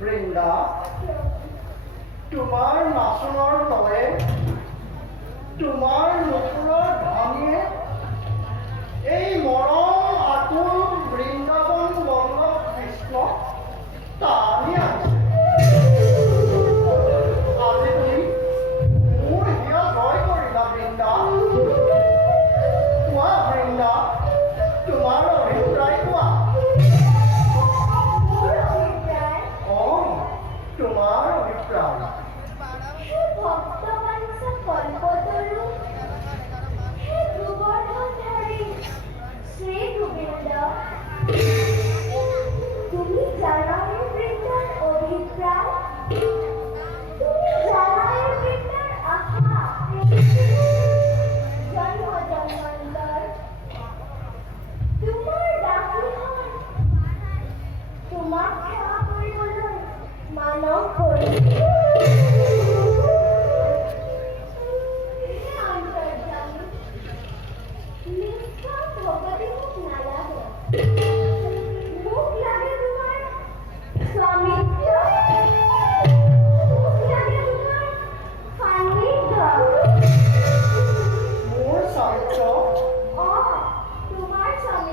বৃন্দা তোমাৰ নাচনৰ তলে তোমাৰ নুপুৰৰ ধ্বনিয়ে এই মৰম আকুল বৃন্দাবন বল্লভ কৃষ্ণ টানি আনিছে। আজি তুমি মোৰ হিয়া জয় কৰিলা বৃন্দা। কোৱা বৃন্দা, তোমাৰ অভিপ্ৰায় কোৱা। তোমার অভিপ্রায় ভক্তবাঞ্ছা কল্পতরু ধ্রুবর্ধনধারী শ্রী গোবিন্দ, তুমি জানাও বৃন্দার অভিপ্রায়, তুমি জানাও বৃন্দার আশা। জন্ম জন্মান্তর তোমার ডাকি হন, তোমাক সেৱা কৰিবলৈ মানৱ কৰি